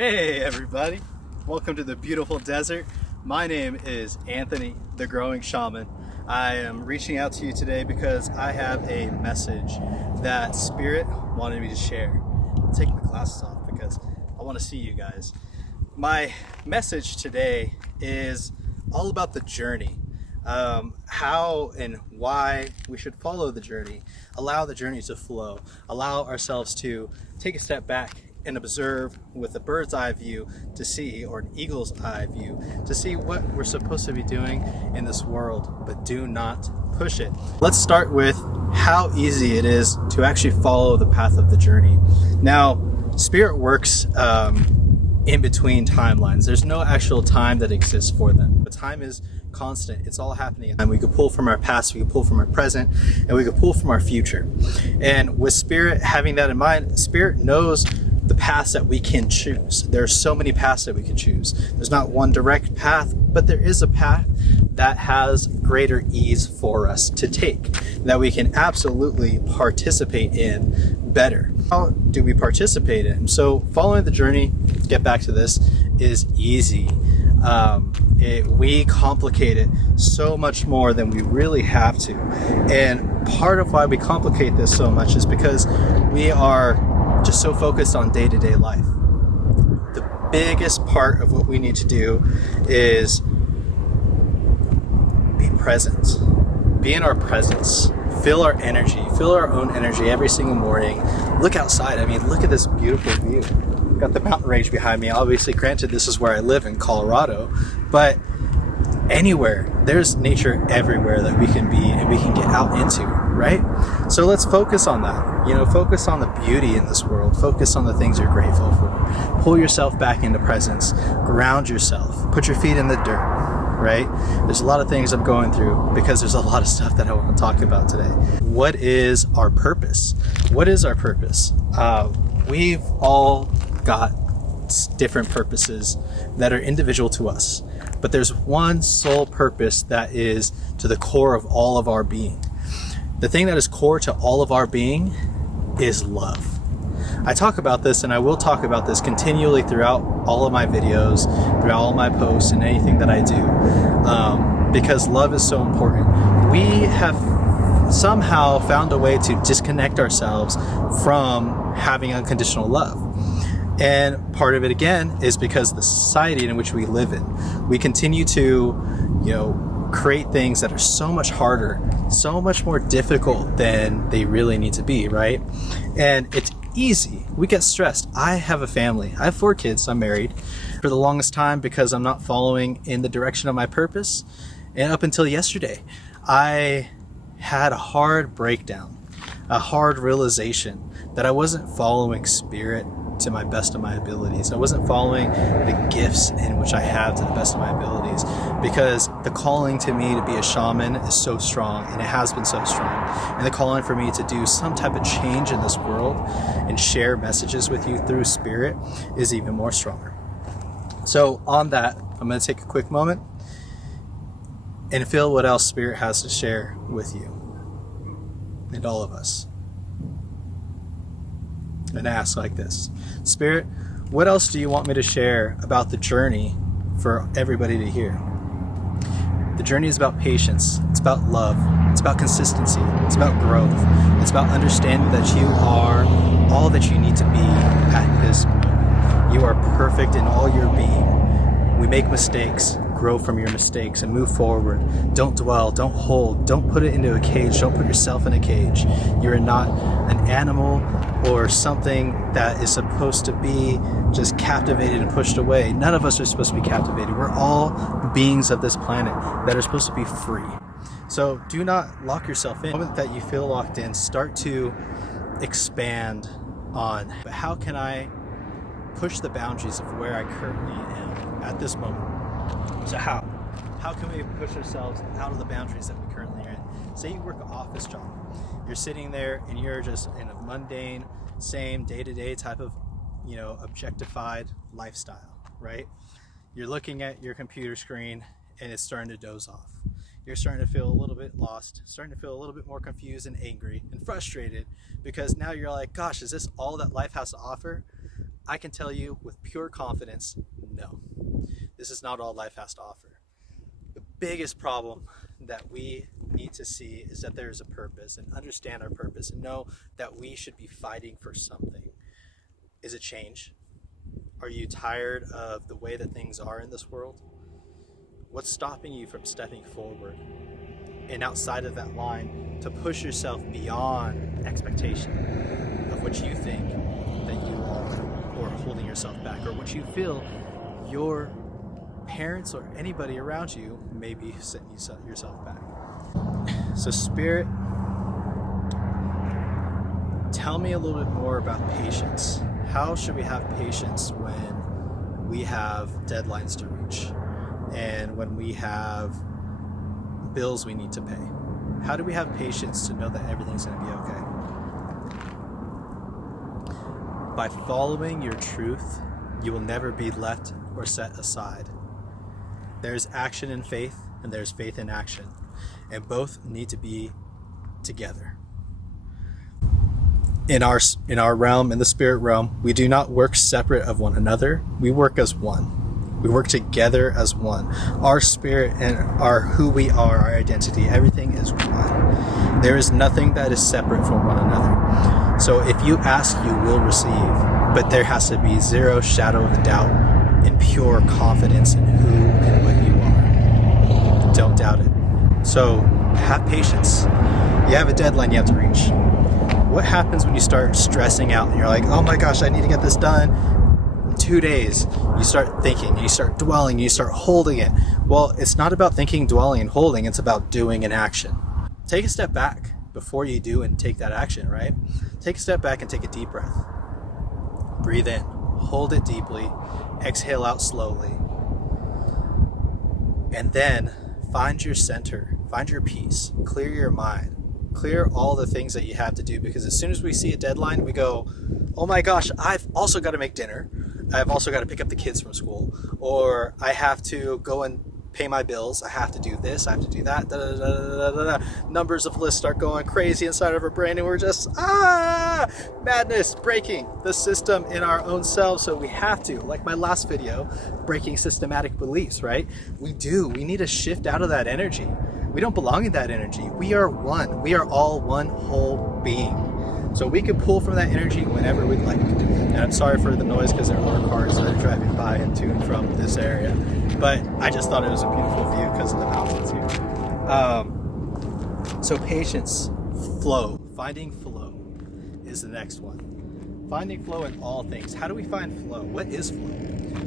Hey everybody, welcome to the beautiful desert. My name is Anthony, the Growing Shaman. I am reaching out to you today because I have a message that Spirit wanted me to share. I'm taking the glasses off because I want to see you guys. My message today is all about the journey. How and why we should follow the journey, allow the journey to flow, allow ourselves to take a step back and observe with a bird's eye view to see, or an eagle's eye view, to see what we're supposed to be doing in this world, but do not push it. Let's start with how easy it is to actually follow the path of the journey. Now, Spirit works in between timelines. There's no actual time that exists for them. But time is constant. It's all happening. And we could pull from our past, we could pull from our present, and we could pull from our future. And with Spirit having that in mind, Spirit knows the paths that we can choose. There are so many paths that we can choose. There's not one direct path, but there is a path that has greater ease for us to take, that we can absolutely participate in better. How do we participate in? So following the journey, get back to this, is easy. We complicate it so much more than we really have to. And part of why we complicate this so much is because we are just so focused on day-to-day life. The biggest part of what we need to do is be present. Be in our presence. Feel our energy. Feel our own energy every single morning. Look outside. I mean, look at this beautiful view. Got the mountain range behind me. Obviously, granted, this is where I live in Colorado, but anywhere, there's nature everywhere that we can be and we can get out into, right? So let's focus on that. Focus on the beauty in this world. Focus on the things you're grateful for. Pull yourself back into presence. Ground yourself. Put your feet in the dirt, right? There's a lot of things I'm going through because there's a lot of stuff that I want to talk about today. What is our purpose? What is our purpose? We've all got different purposes that are individual to us, but there's one sole purpose that is to the core of all of our being. The thing that is core to all of our being is love. I talk about this, and I will talk about this continually throughout all of my videos, throughout all my posts and anything that I do, because love is so important. We have somehow found a way to disconnect ourselves from having unconditional love. And part of it, again, is because of the society in which we live in. We continue to, create things that are so much harder, so much more difficult than they really need to be, right? And it's easy. We get stressed. I have a family. I have 4 kids. I'm married. For the longest time, because I'm not following in the direction of my purpose, and up until yesterday, I had a hard breakdown, a hard realization that I wasn't following Spirit to my best of my abilities. I wasn't following the gifts in which I have to the best of my abilities, because the calling to me to be a shaman is so strong, and it has been so strong. And the calling for me to do some type of change in this world and share messages with you through Spirit is even more stronger. So on that, I'm going to take a quick moment and feel what else Spirit has to share with you and all of us. And ask like this: Spirit, what else do you want me to share about the journey for everybody to hear? The journey is about patience. It's about love. It's about consistency. It's about growth. It's about understanding that you are all that you need to be at this moment. You are perfect in all your being. We make mistakes. Grow from your mistakes and move forward. Don't dwell, don't hold, don't put it into a cage, don't put yourself in a cage. You're not an animal or something that is supposed to be just captivated and pushed away. None of us are supposed to be captivated. We're all beings of this planet that are supposed to be free. So do not lock yourself in. The moment that you feel locked in, start to expand on, but how can I push the boundaries of where I currently am at this moment? So how can we push ourselves out of the boundaries that we currently are in? Say you work an office job. You're sitting there and you're just in a mundane, same day-to-day type of, objectified lifestyle, right? You're looking at your computer screen and it's starting to doze off. You're starting to feel a little bit lost, starting to feel a little bit more confused and angry and frustrated, because now you're like, gosh, is this all that life has to offer? I can tell you with pure confidence, no. This is not all life has to offer. The biggest problem that we need to see is that there is a purpose, and understand our purpose and know that we should be fighting for something. Is it change? Are you tired of the way that things are in this world? What's stopping you from stepping forward and outside of that line to push yourself beyond expectation of what you think that you are, or holding yourself back, or what you feel your parents or anybody around you may be setting yourself back? So Spirit, tell me a little bit more about patience. How should we have patience when we have deadlines to reach and when we have bills we need to pay? How do we have patience to know that everything's going to be okay? By following your truth, you will never be left or set aside. There's action in faith, and there's faith in action, and both need to be together. In our realm, in the spirit realm, we do not work separate of one another. We work as one. We work together as one. Our spirit and our who we are, our identity, everything is one. There is nothing that is separate from one another. So if you ask, you will receive, but there has to be zero shadow of a doubt and pure confidence in who and what you are. Don't doubt it. So have patience. You have a deadline you have to reach. What happens when you start stressing out and you're like, oh my gosh, I need to get this done in 2 days? You start thinking, you start dwelling, you start holding it. Well, it's not about thinking, dwelling, and holding. It's about doing an action. Take a step back before you do and take that action, right? Take a step back and take a deep breath. Breathe in, hold it deeply, exhale out slowly, and then find your center, find your peace, clear your mind. Clear all the things that you have to do, because as soon as we see a deadline, we go, oh my gosh, I've also got to make dinner. I've also got to pick up the kids from school, or I have to go and pay my bills. I have to do this. I have to do that. Da, da, da, da, da, da. Numbers of lists start going crazy inside of our brain, and we're just, madness, breaking the system in our own selves. So we have to, like my last video, breaking systematic beliefs, right? We need to shift out of that energy. We don't belong in that energy. We are one. We are all one whole being. So we can pull from that energy whenever we'd like. And I'm sorry for the noise, because there are cars that are driving by and to and from this area. But I just thought it was a beautiful view because of the mountains here. So patience, flow, finding flow is the next one. Finding flow in all things. How do we find flow? What is flow?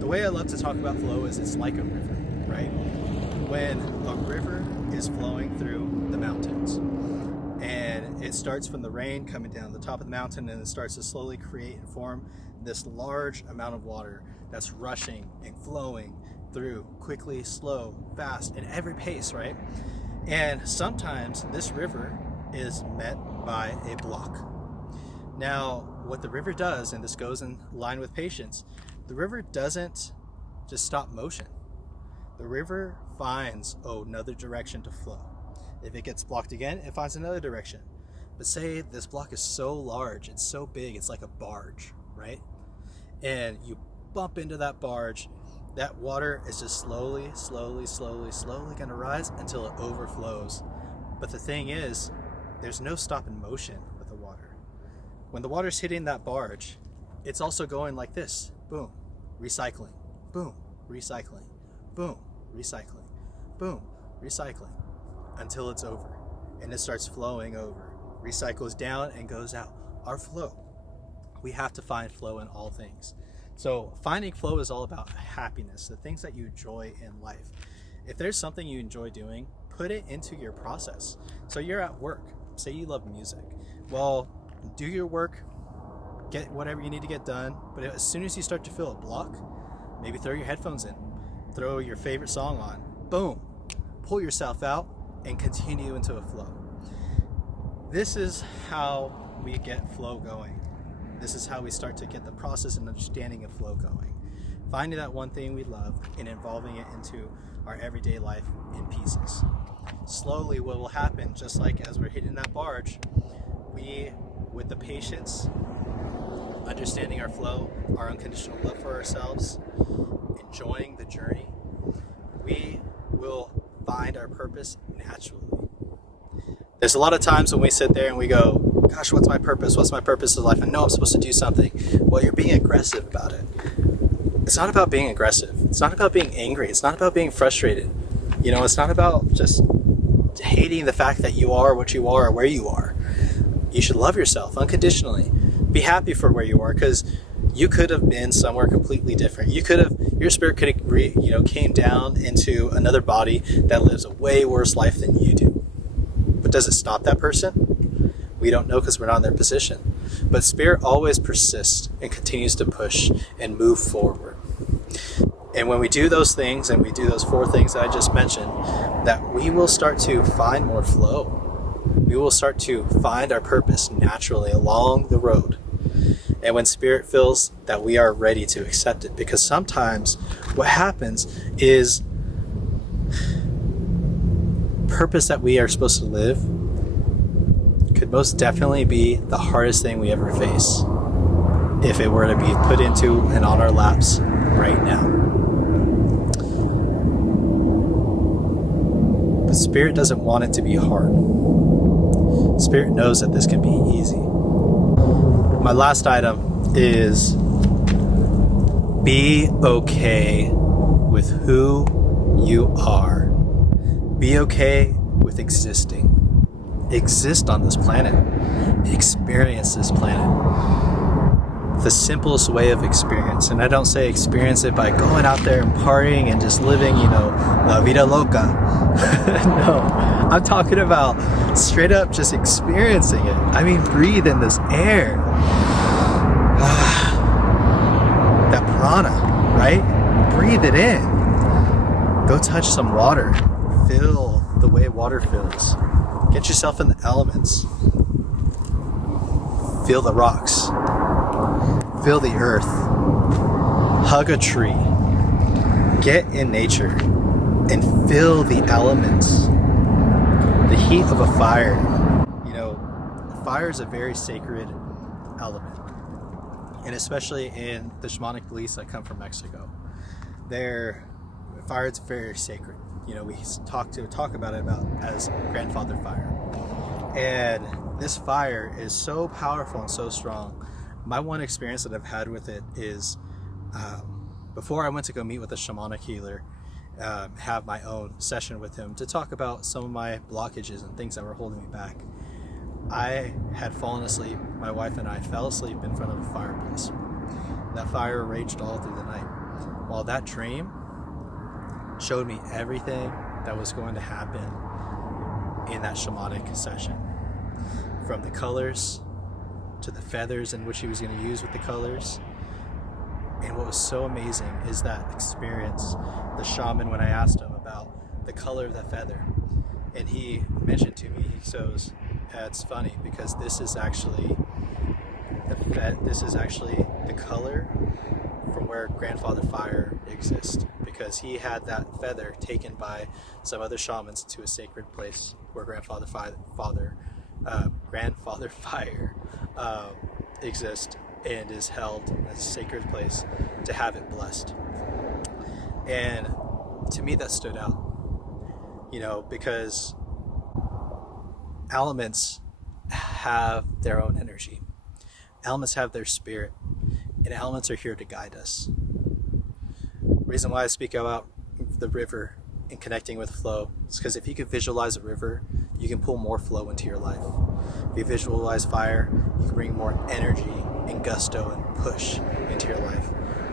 The way I love to talk about flow is it's like a river, right? When a river is flowing through the mountains, and it starts from the rain coming down the top of the mountain, and it starts to slowly create and form this large amount of water that's rushing and flowing through quickly, slow, fast, in every pace, right? And sometimes this river is met by a block. Now, what the river does, and this goes in line with patience, the river doesn't just stop motion. The river finds another direction to flow. If it gets blocked again, it finds another direction. But say this block is so large, it's so big, it's like a barge, right? And you bump into that barge, that water is just slowly going to rise until it overflows. But the thing is, there's no stop in motion with the water. When the water's hitting that barge, it's also going like this. Boom, recycling. Boom, recycling. Boom, recycling. Boom, recycling. Until it's over. And it starts flowing over. Recycles down and goes out. Our flow. We have to find flow in all things. So finding flow is all about happiness, the things that you enjoy in life. If there's something you enjoy doing, put it into your process. So you're at work. Say you love music. Well, do your work, get whatever you need to get done. But as soon as you start to feel a block, maybe throw your headphones in. Throw your favorite song on. Boom. Pull yourself out and continue into a flow. This is how we get flow going. This is how we start to get the process and understanding of flow going. Finding that one thing we love and involving it into our everyday life in pieces. Slowly, what will happen, just like as we're hitting that barge, we, with the patience understanding our flow, our unconditional love for ourselves, enjoying the journey, we will find our purpose naturally. There's a lot of times when we sit there and we go, gosh, what's my purpose? What's my purpose in life? I know I'm supposed to do something. Well, you're being aggressive about it. It's not about being aggressive. It's not about being angry. It's not about being frustrated. It's not about just hating the fact that you are what you are or where you are. You should love yourself unconditionally. Be happy for where you are, because you could have been somewhere completely different. Your spirit could have, came down into another body that lives a way worse life than you do. But does it stop that person? We don't know, because we're not in their position. But spirit always persists and continues to push and move forward. And when we do those things, and we do those 4 things that I just mentioned, that we will start to find more flow. We will start to find our purpose naturally along the road. And when spirit feels that we are ready to accept it, because sometimes what happens is purpose that we are supposed to live could most definitely be the hardest thing we ever face if it were to be put into and on our laps right now. But spirit doesn't want it to be hard. Spirit knows that this can be easy. My last item is be okay with who you are. Be okay with existing. Exist on this planet. Experience this planet. The simplest way of experience. And I don't say experience it by going out there and partying and just living, la vida loca. No, I'm talking about straight up just experiencing it. I mean, breathe in this air. That prana, right? Breathe it in. Go touch some water. Feel the way water feels. Get yourself in the elements. Feel the rocks. Feel the earth. Hug a tree. Get in nature and feel the elements. The heat of a fire. Fire is a very sacred element. And especially in the shamanic beliefs that come from Mexico. Fire is very sacred. We talk about it as grandfather fire. And this fire is so powerful and so strong. My one experience that I've had with it is before I went to go meet with a shamanic healer, have my own session with him to talk about some of my blockages and things that were holding me back. I had fallen asleep. My wife and I fell asleep in front of a fireplace. That fire raged all through the night. While that dream showed me everything that was going to happen in that shamanic session. From the colors to the feathers in which he was going to use with the colors. And what was so amazing is that experience, the shaman, when I asked him about the color of the feather, and he mentioned to me, he goes, it's funny because this is actually the color from where Grandfather Fire exists, because he had that feather taken by some other shamans to a sacred place where Grandfather Fire exists and is held as a sacred place to have it blessed. And to me that stood out, because elements have their own energy. Elements have their spirit, and elements are here to guide us. The reason why I speak about the river and connecting with flow is because if you can visualize a river, you can pull more flow into your life. If you visualize fire, you can bring more energy and gusto and push into your life.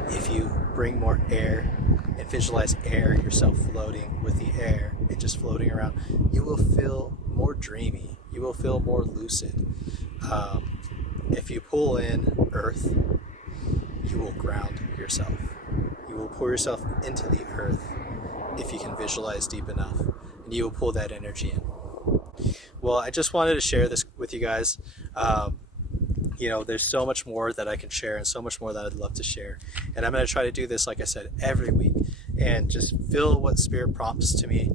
If you bring more air and visualize air, yourself floating with the air and just floating around, you will feel more dreamy. You will feel more lucid. If you pull in earth, you will ground yourself. You will pour yourself into the earth if you can visualize deep enough, and you will pull that energy in. Well, I just wanted to share this with you guys. There's so much more that I can share and so much more that I'd love to share. And I'm going to try to do this, like I said, every week and just feel what Spirit prompts to me,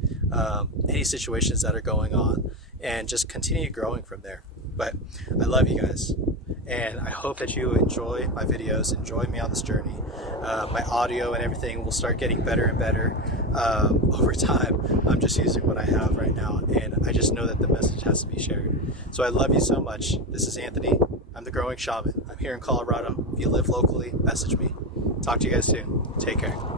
any situations that are going on, and just continue growing from there. But I love you guys. And I hope that you enjoy my videos, enjoy me on this journey. My audio and everything will start getting better and better over time. I'm just using what I have right now, and I just know that the message has to be shared. So I love you so much. This is Anthony. I'm the Growing Shaman. I'm here in Colorado. If you live locally, message me. Talk to you guys soon. Take care.